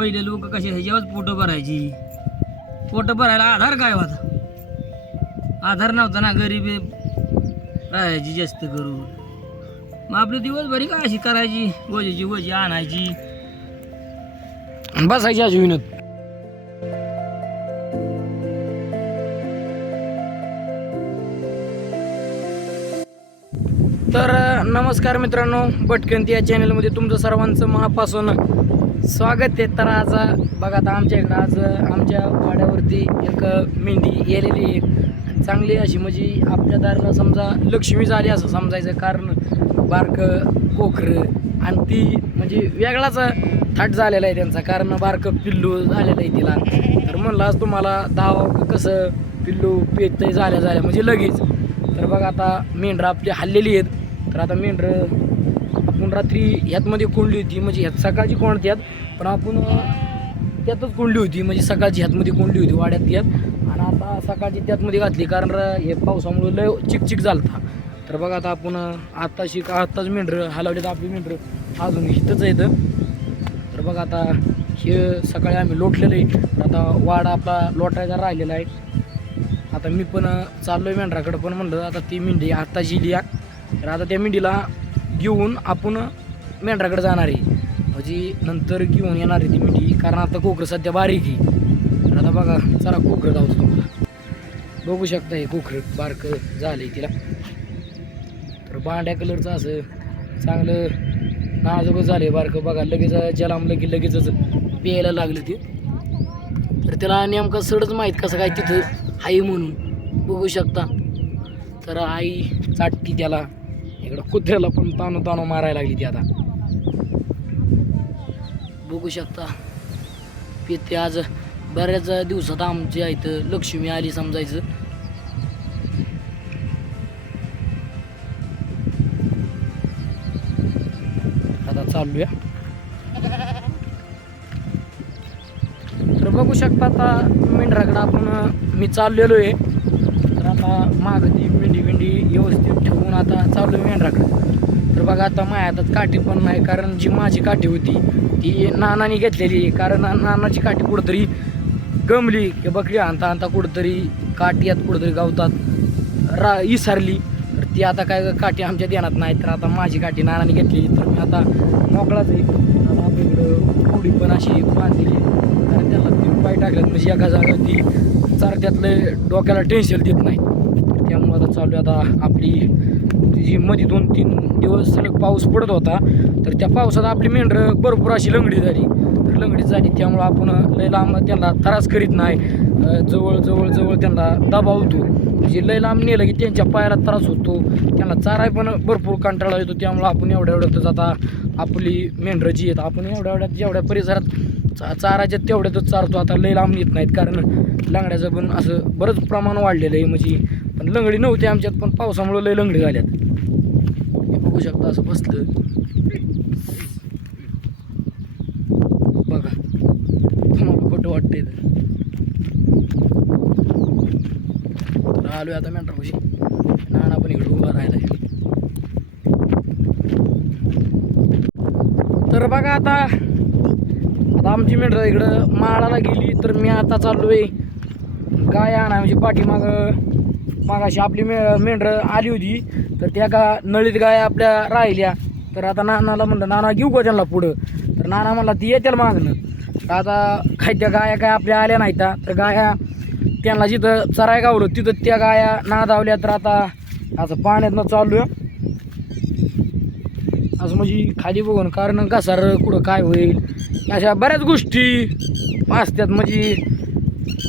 पहिले लोक कसे ह्याच्यावर पोटं भरायची. पोटं भरायला आधार काय होता? आधार नव्हता ना गरिबी राहायची जास्त करून. मग आपली दिवसभरी काय अशी करायची? वजेची वजी आणायची. बसायची अशी विनोद. तर नमस्कार मित्रांनो. भटकंती या चॅनलमध्ये तुमचं सर्वांचं मनापासून स्वागत आहे. तर आज बघा आता आमच्या इकडं आज आमच्या वाड्यावरती एक मेंढी गेलेली आहे. चांगली अशी म्हणजे आपल्या दाराला समजा लक्ष्मी झाली असं समजायचं कारण बारकं कोखरं आणि ती म्हणजे वेगळाच थाट झालेला आहे त्यांचा कारण बारकं पिल्लू झालेलं आहे तिला. तर म्हणलं आज तुम्हाला दहा कसं पिल्लू पेत झाल्या झाल्या म्हणजे लगेच. तर बघा आता मेंढरं आपली हल्लेली आहेत. तर आता मेंढरं आपण रात्री ह्यातमध्ये कोंडली होती म्हणजे ह्यात सकाळची कोणत्यात पण आपण त्यातच कोंडली होती. म्हणजे सकाळची ह्यातमध्ये कोंडली होती वाड्यात त्यात. आणि आता सकाळची त्यातमध्ये घातली कारण हे पावसामुळे लय चिकचिक झालता तर बघा आता आपण आत्ताशी का आत्ताच मेंढरं हलवले तर आपली मेंढरं. अजून इथंच येतं तर बघा आता हे सकाळी आम्ही लोटलेलं आहे. तर आता वाडा आपला लोटायचा राहिलेला आहे. आता मी पण चाललोय मेंढराकडं पण म्हणलं आता ती मेंढी आता जिली तर आता त्या मेंढीला घेऊन आपण मेंढराकडे जाणार आहे. म्हणजे नंतर घेऊन येणार आहे ती मिठी. कारण आता कोकरं सध्या बारीक आहे. तर आता बघा चला कोकरं धावतो तुम्हाला. बघू शकता हे कोकरं बारकं झालं तिला. तर बांड्या कलरचं असं चांगलं नाजूकच झालं आहे बारकं. बघा लगेच जलामलं की लगेचच प्यायला लागलं ते. तर त्याला नेमकं सडच माहीत कसं काय तिथं आई म्हणून. बघू शकता. तर आई चाटती त्याला. इकडं कुत्र्याला पण ताणू ताणू मारायला लागली ती आता. बघू शकता. इथे आज बऱ्याच दिवसात आमच्या इथं लक्ष्मी आली समजायचं. आता चालूया. तर बघू शकता आता मेंढराकडं आपण मी चाललेलो आहे तर आता माग ती मेंढी बिंडी व्यवस्थित ठेवून आता चालू आहे मेंढराकडं. तर बघा आता माझ्या हातात काठी पण नाही कारण जी माझी काठी होती ती नानानी घेतलेली कारण नानाची काठी कुठंतरी गमली. की बकरी आणता आणता कुठंतरी काठी यात कुठंतरी गावतात रा इसरली. तर ती आता काय काठी आमच्या देण्यात नाही तर आता माझी काठी नानाने घेतली तर मी आता मोकळाच आहे. आता आपल्याकडं पुडी पण अशी बांधलेली कारण त्याला तीन पाय टाकल्यात म्हणजे एका जागा ती चारत्यातलं डोक्याला टेन्शन देत नाही. तर त्यामुळे आता चालू आहे आता आपली जी मध्ये दोन तीन दिवस सलग पाऊस पडत होता तर त्या पावसात आपली मेंढरं भरपूर अशी लंगडी झाली. तर लंगडी झाली त्यामुळं आपण लय लांब त्यांना त्रास करीत नाही. जवळ जवळ जवळ त्यांना दबावतो म्हणजे लय लांब नेलं की त्यांच्या पायाला त्रास होतो. त्यांना चाराय पण भरपूर कंटाळा येतो. त्यामुळं आपण एवढ्या एवढ्यातच आता आपली मेंढरं जी आहेत आपण एवढ्या एवढ्यात जेवढ्या परिसरात चा चाराच्या तेवढ्यातच चारतो. आता लय लांब येत नाहीत. कारण लंगड्याचं पण असं बरंच प्रमाण वाढलेलं आहे. म्हणजे पण लंगडी नव्हती आमच्यात पण पावसामुळे लय लंगडी झाल्यात. हे बघू शकता असं बसलं. बघा. तुम्हाला खोटं वाटतंय तर. आलोय आता मेंढरापाशी. नाना पण इकडे उभा राहिलाय. तर बघा आता आता आमची मेंढर इकडं माळाला गेली तर मी आता चाललोय. गाय आणा म्हणजे पाठीमाग. मागाशी आपली मे मेंढर आली होती तर त्या का नळीत गाय आपल्या राहिल्या. तर आता नानाला म्हणलं नाना घेऊ का त्यांना पुढं? तर नाना म्हणला ती येतील मागणं तर आता काय त्या गाया काय आपल्या आल्या नाहीत. तर गाया त्यांना जिथं चराय गावलं तिथं त्या गाया ना धावल्या तर आता असं पाण्यातनं चालू आहे असं म्हणजे खाली बघून कारण घसार कुठं काय होईल? अशा बऱ्याच गोष्टी असतात. म्हणजे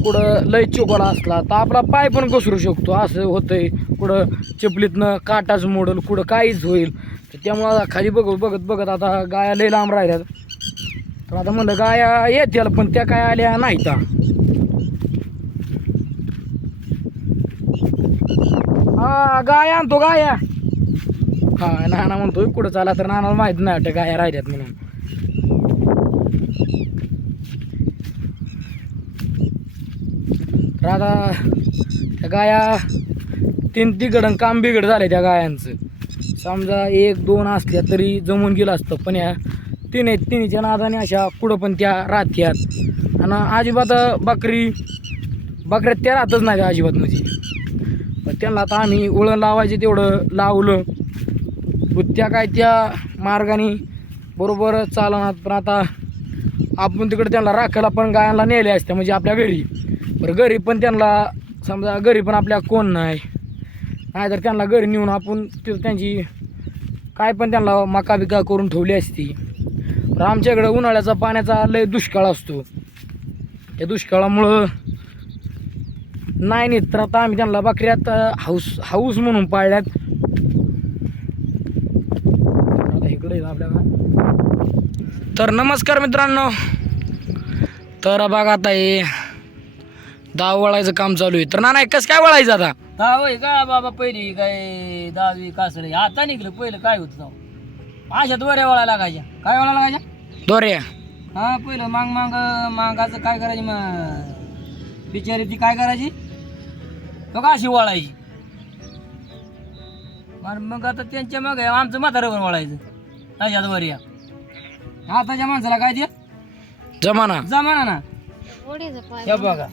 कुठं लय चोकोला असला तर आपला पाय पण घसरू शकतो. असं होतंय. कुठं चिपलीतनं काटाच मोडल कुठं काहीच होईल. तर त्यामुळं आता खाली बघ बघत बघत आता गाया लय लांब राहिल्यात. तर आता म्हणलं गाया येतील पण त्या काय आल्या नाहीत. हा गाया आणतो गाया. हा नाना म्हणतोय कुठं चाला तर नानाला माहीत नाही वाटतं गाया राहिल्यात म्हणून. तर आता त्या गाया तीन तिकडं काम बिघड झालं त्या गायांचं. समजा एक दोन असल्या तरी जमून गेलं असतं पण या तिने तिन्हीच्या नादाने अशा कुठं पण त्या राहत्यात आणि अजिबात बकरी बकऱ्यात त्या राहतच नाही अजिबात म्हणजे. पण त्यांना आता आम्ही वळण लावायचे तेवढं लावलं. त्या काय त्या मार्गाने बरोबर चालणार पण आता आपण तिकडे त्यांना राखायला पण गायांना नेले असते म्हणजे आपल्या घरी. बरं घरी पण त्यांना समजा घरी पण आपल्या कोण नाही नाहीतर त्यांना घरी नेऊन आपण तिथं त्यांची काय पण त्यांना मका बिका करून ठेवली असती. तर आमच्याकडं उन्हाळ्याचा पाण्याचा लय दुष्काळ असतो. त्या दुष्काळामुळं नाही नाही तर आता आम्ही त्यांना बकऱ्यात हाऊस हाऊस म्हणून पाळल्यात. आता इकडे आपल्याला. तर नमस्कार मित्रांनो. तर बघा आता हे दाव वळायचं काम चालू आहे. तर ना नाही कसं काय वळायचं आता? दहाव आहे का बाबा पहिली काय दहावी कासडे आता निघलं पहिलं काय होतं तेव्हा? अशा दोऱ्या वळायला लागायच्या. काय वळायला लागायच्या? दोऱ्या? हा पहिलं मांग मांग मांगाचं काय करायची मग? बिचारी ती काय करायची? तो का अशी वळायची? आणि मग आता त्यांच्या मग आमचं म्हातारं पण वळायचं. अशा दोऱ्या. आताच्या माणसाला काय ते? जमाना. जमाना ना. हे बघा.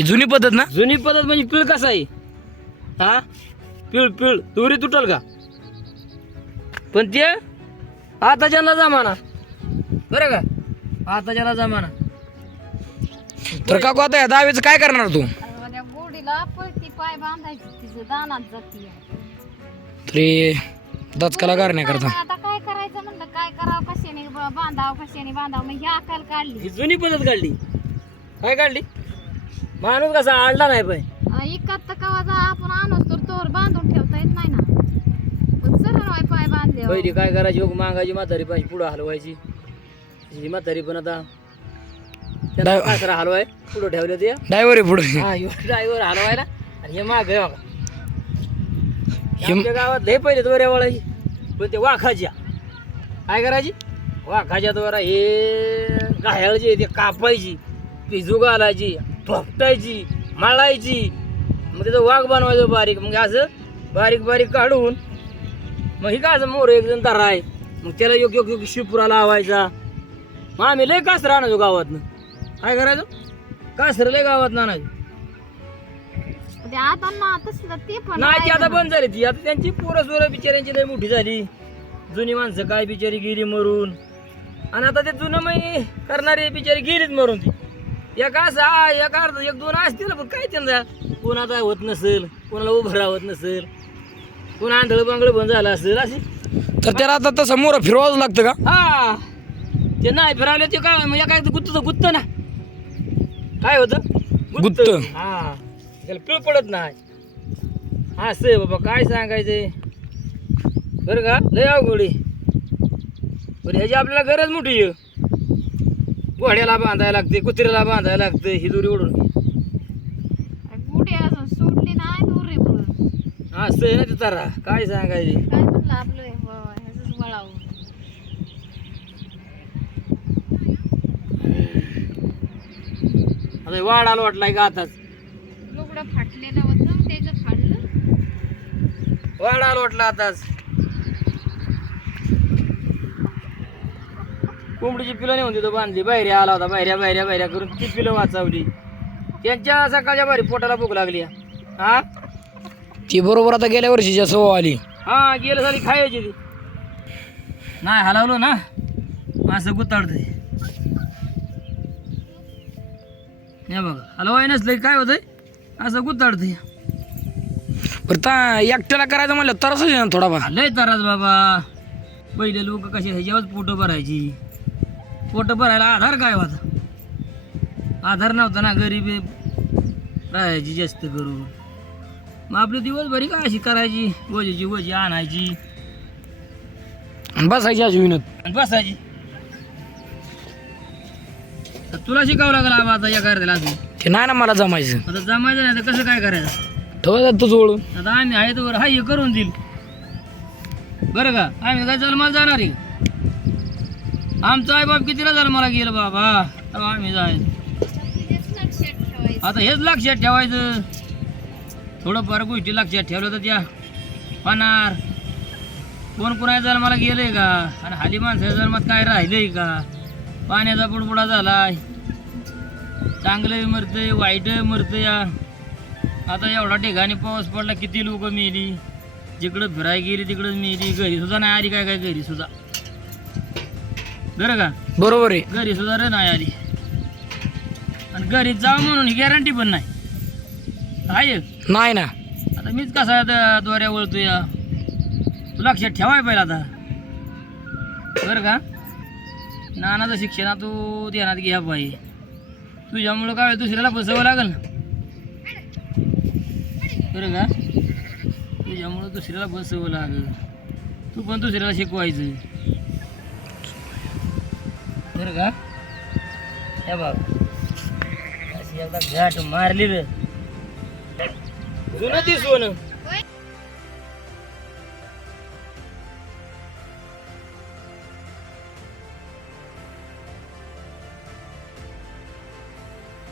ही जुनी पद्धत ना? जुनी पद्धत म्हणजे पिळ कसा आहे? हा? पिळ पिळ. दोरी तुटल का? पण ते आताच्याला जमाना. बरं का? आताच्याला जमाना. तर काकू आता या दावेचं काय करणार तू? गोडीला पळती पाय बांधायची तिचं दानात जाती. तरी दचकाला करण्याकरता आता काय करायचं म्हणलं? काय करावं? कशाने बांधावं कशाने बांधावं? मग ही अकाल काढली. ही जुनी पद्धत काढली. काय काढली? माणूस कसा आणला नाही पाय अं, इकत तर कवा आपण आणूच तर तोवर बांधून ठेवता येत नाही ना. पण सरळ वाय पाय बांधले पहिली काय करायची हो, मागायची म्हातारी पाहिजे पुढं हलवायची. ही म्हातारी पण आता त्यांना डाय- कासरा हलवाय पुढं ठेवले ते. डायव्हर आहे पुढे. हा ड्रायव्हर हलवायला आणि हे माग हे- आमच्या गावात लय पहिले दोऱ्या वळायची पण ते वाखाच्या काय करायची? वाखाच्या दोरा हे घायाळची ते कापायची पिजू घालायची थोपटायची माळायची. मग त्याचं वाघ बनवायचं बारीक. मग असं बारीक बारीक काढून मग ही काय असं मोर एक जण तरा आहे मग त्याला योग्य योग्य शिपुरा लावायचा. मग आम्ही लय कासरा आणायचो गावातनं. काय करायचो? कासर लय गावात आणायचो. ते आता ना तसलं ते पण नाही ती आता. बंद झाली ती. आता त्यांची पोरं सोरं बिचाऱ्यांची लय मोठी झाली. जुनी माणसं काय बिचारी गेली मरून. आणि आता ते जुनं मी करणारी बिचारी गेलीच मरून ती. एक असं एक अर्ध एक दोन असतील पण काय त्यांचा कोण आता होत नसेल कोणाला उभं राहत नसेल कोण आंधळ बांगळ बंद झालं असेल असे तर त्याला आता तसं मोर फिरवावंच लागतं का? हा. ते नाही फिरावले ते काय मग काय गुत्त गुत्त ना. काय होतं? गुत्त. हा. त्याला पिळ पडत नाही. असं आहे बाबा काय सांगायचंय बरं का? लय अवघड आहे. बरं ह्याची आपल्याला गरज मोठी आहे. घोड्याला बांधायला लागते कुत्र्याला बांधायला लागते ही दोरी ओढून. गुढी अजून सोडली नाही दुरी म्हणून असं आहे ना ते तारा काय सांगायचे? काय म्हणलं आपलं हे व- ह्याचंच वळावं. आता हे वाढायला वाटलाय का आताच? लुगडं फाटलेलं होतं त्याचं फाडलं. वाढायला वाटलं आताच. कोंबडीची पिलं नाही होती तो बांधली. बाहेर आला होता बाहेऱ्या बाहेऱ्या बाहेऱ्या करून ती पिलं वाचवली. त्यांच्या सकाळच्या बारी पोटाला भूक लागली. हा? ती बरोबर आता गेल्या वर्षीच्या सव आली. हा गेलं झाली खायची ती. नाही हलवलो ना. असं गुताडत. हे बघा हलवाय नसलं काय होतंय? असं गुताडतंय बरं ता एकट्याला करायचं म्हणलं तरच ना थोडाफार. लय त्रास बाबा. पहिले लोक कसे ह्याच्यावर पोटं भरायची. पोटं भरायला आधार काय होता आधार नव्हता ना गरीबी राहायची जास्त करून. मग आपली दिवसभरी काय अशी करायची? वजीची वजी आणायची. आणि बसायची अशी विनोद. बसायची. तर तुला शिकावं लागलं आबा आता या करायला अजून. ते नाही ना मला जमायचं. आता जमायचं नाही तर कसं काय करायचं? ठेवा तुझं ओळून आता आम्ही आहे तर हा हे करून देईल. बरं का? आम्ही काय जन्माला जाणार आहे? आमचा आई बाप कितीला जन्माला गेलं बाबा? आम्ही जायचं. आता हेच लक्षात ठेवायचं. थोडंफार गोष्टी लक्षात ठेवलं तर त्या. पाणार कोण कोणाच्या जन्माला गेलंय का? आणि हाली माणसाच्या जन्मात काय राहिलंय का? पाण्याचा बुडबुडा झालाय. चांगलं मरतंय वाईट मरतंय. आता एवढा ठिकाणी पाऊस पडला किती लोक मेली? जिकडं फिरायला गेली तिकडं मेली. घरी सुद्धा नाही आली काय काय घरी सुद्धा. बरं का? बरोबर आहे. घरी सुद्धा रे नाही आली. आणि घरी जाऊ म्हणून ही गॅरंटी पण नाही. आहे नाही ना. आता मीच कसा आता दोऱ्या वळतो या तू लक्षात ठेवाय पाहिजे आता. बरं का? नानाचं शिक्षण तू ध्यानात घ्या पाहिजे तुझ्यामुळं काय दुसऱ्याला फसवावं लागल ना. बरं का? तुझ्यामुळं दुसऱ्याला फसवावं लागल. तू पण दुसऱ्याला शिकवायचं. बरं का? हे बघ. अशी एकदा घाट मारली बे. जुनं ती सोनं.